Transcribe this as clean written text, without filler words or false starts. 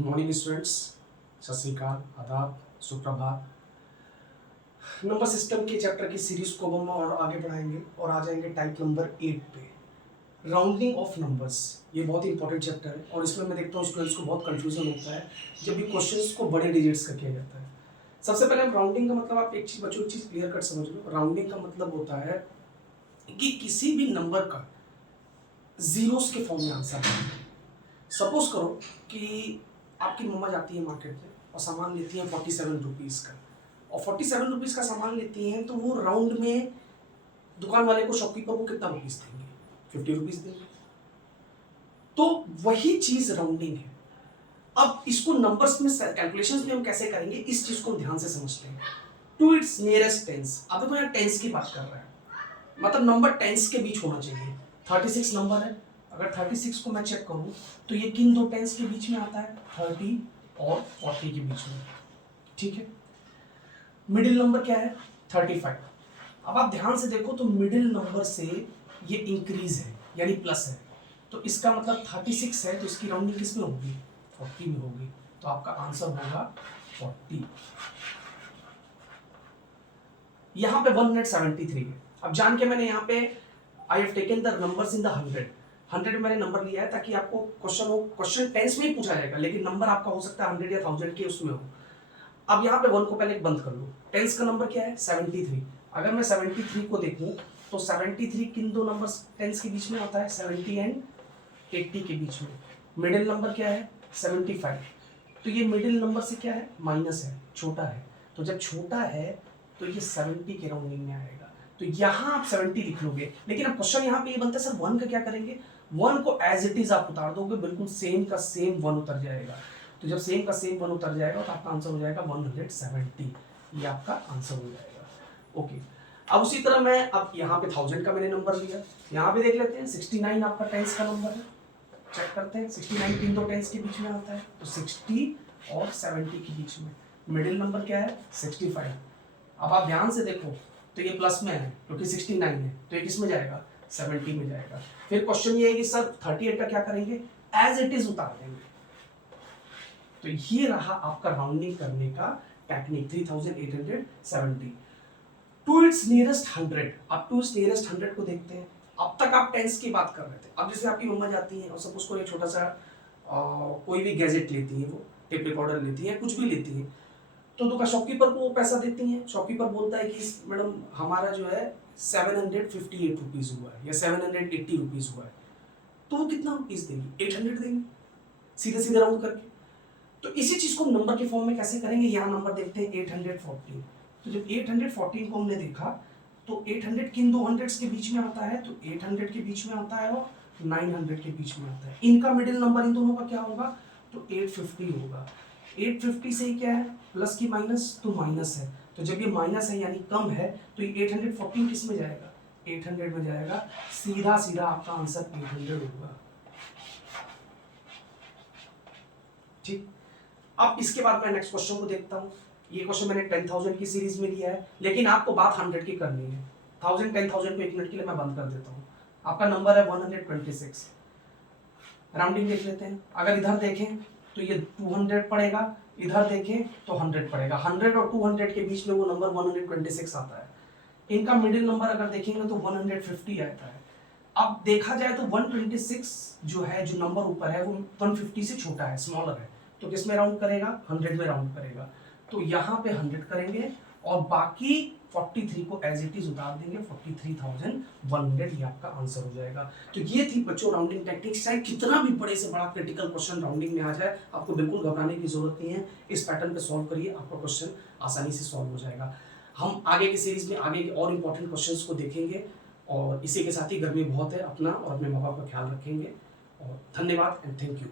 Good morning students, सत श्री अकाल, आदाब, सुप्रभात। नंबर सिस्टम के चैप्टर की सीरीज को हम और आगे बढ़ाएंगे और आ जाएंगे टाइप नंबर 8 पे, राउंडिंग ऑफ नंबर्स। ये बहुत ही इंपॉर्टेंट चैप्टर है और इसमें मैं देखता हूँ स्टूडेंट्स को बहुत कंफ्यूजन होता है जब भी क्वेश्चंस को बड़े डिजिट्स का किया जाता है। सबसे पहले हम राउंडिंग का मतलब, आप एक चीज बच्चों, एक चीज क्लियर कट समझ लो। राउंडिंग का मतलब होता है कि किसी भी नंबर का जीरोस के फॉर्म में आंसर है। सपोज करो कि आपकी मम्मा जाती है मार्केट में और सामान लेती है 47 रुपीज़ का, और 47 रुपीज़ का सामान लेती हैं तो वो राउंड में दुकान वाले को, शॉपकीपर को कितना रुपीज़ देंगे? 50 रुपीज़ देंगे। तो वही चीज़ राउंडिंग है। अब इसको नंबर्स में कैलकुलेशंस में हम कैसे करेंगे, इस चीज़ को ध्यान से समझते हैं। To its nearest tens. अब तो यहाँ टेंस की बात कर रहा है, मतलब नंबर टेंस के बीच होना चाहिए। 36 नंबर है, अगर 36 को मैं चेक करूं तो ये किन दो टेंस के बीच में आता है? 30 और 40 के बीच में। ठीक है, मिडिल नंबर क्या है? 35। अब आप ध्यान से देखो तो मिडिल नंबर से ये इंक्रीज है यानी प्लस है, तो इसका मतलब 36 है तो इसकी राउंडिंग किस में होगी? 40 में होगी। तो आपका आंसर होगा 40। यहां पे 173 है। अब जान के मैंने यहाँ पे I have taken the numbers in the 100 मैंने नंबर लिया है ताकि आपको क्वेश्चन टेंस में ही पूछा जाएगा, लेकिन नंबर आपका हो सकता है 100 या 1000 के उसमें हो। अब यहाँ पे 1 को पहले बंद कर लो। टेंस का नंबर क्या है? 73। अगर मैं 73 को देखूं तो 73 किन दो नंबर टेंस के बीच में आता है? 70 एंड 80 के बीच में। मिडिल नंबर क्या है? 75। तो ये मिडिल नंबर से क्या है? माइनस है, छोटा है। तो जब छोटा है तो ये 70 के राउंडिंग में आएगा, तो यहाँ आप 70 लिख लोगे। लेकिन अब क्वेश्चन यहाँ पे ये बनता है, सर 1 का क्या करेंगे? 1 को एज इट इज आप उतार दोगे, बिल्कुल सेम का सेम 1 उतर जाएगा। तो जब सेम का सेम 1 उतर जाएगा तो आपका आंसर हो जाएगा 170। ये आपका आंसर हो जाएगा। ओके, अब उसी तरह मैं अब यहाँ पे 1000 का मैंने नंबर लिया, यहाँ पे देख लेते हैं 69 आपका टेंस का नंबर है। चेक करते हैं 69 किन दो टेंस के बीच में आता है? तो 60 और 70 के बीच में। मिडिल नंबर क्या है? 65। अब आप ध्यान से देखो तो ये प्लस में है क्योंकि 69 है, तो ये किस में जाएगा? 70 में जाएगा। फिर क्वेश्चन ये है कि सर 38 का क्या करेंगे? एज इट इज उतार देंगे। तो ये रहा आपका राउंडिंग करने का टेक्निक, 3870। To its nearest 100। अब टू इट्स नियरेस्ट 100 को देखते हैं। अब तक आप टेंस की बात कर रहे थे। अब जैसे आपकी मम्मा जाती है और सपोज को एक छोटा सा कोई भी गैजेट लेती है, वो टेप रिकॉर्डर लेती है, कुछ भी लेती है, तो शॉपकीपर को वो पैसा देती हैं। शॉपकीपर बोलता है कि मैडम हमारा जो है 758 रुपीज़ हुआ है या 780 रुपीज़ हुआ है, तो वो कितना रुपीज़ देंगी? 800 देंगे, सीधे सीधे राउंड करके। तो इसी चीज़ को हम नंबर के फॉर्म में कैसे करेंगे? यहाँ नंबर देखते हैं 814। तो जब 814 को हमने देखा तो 800 किन दो हंड्रेड्स के बीच में आता है? तो 800 के बीच में आता है और 900 के बीच में आता है। इनका मिडिल नंबर इन दोनों का क्या होगा? तो 850 होगा। 850 से क्या है? प्लस की माइनस, तो माइनस है। तो जब ये माइनस है यानी कम है, तो ये 814 किस में जाएगा? 800 में जाएगा। सीधा सीधा आपका आंसर 800 होगा। ठीक, अब इसके बाद मैं नेक्स्ट क्वेश्चन को देखता हूँ। ये क्वेश्चन मैंने 10,000 की सीरीज में लिया है, लेकिन आपको बात 100 की करनी है। 1000 10,000 को 1 मिनट के लिए मैं बंद कर देता हूँ। आपका नंबर है 126। राउंडिंग देख लेते हैं। अगर इधर देखें तो ये 200 पड़ेगा, इधर देखें तो 100 पड़ेगा। 100 और 200 के बीच में वो नंबर 126 आता है। इनका मिडिल नंबर अगर देखेंगे तो 150 आता है। अब देखा जाए तो 126 जो है, जो नंबर ऊपर है, वो 150 से छोटा है, स्मॉलर है, तो किस में राउंड करेगा? 100 में राउंड करेगा। तो यहाँ पे 100 करेंगे और बाकी 43 को एज इट इज उतार देंगे। 43,100 ये आपका आंसर हो जाएगा। तो ये थी बच्चों राउंडिंग टेक्निक्स। चाहे कितना भी बड़े से बड़ा क्रिटिकल क्वेश्चन राउंडिंग में आ जाए, आपको बिल्कुल घबराने की जरूरत नहीं है। इस पैटर्न पे सॉल्व करिए, आपका क्वेश्चन आसानी से सॉल्व हो जाएगा। हम आगे की सीरीज में आगे के और इंपॉर्टेंट क्वेश्चंस को देखेंगे, और इसी के साथ ही गर्मी बहुत है, अपना और अपने माँ बाप का ख्याल रखेंगे। और धन्यवाद एंड थैंक यू।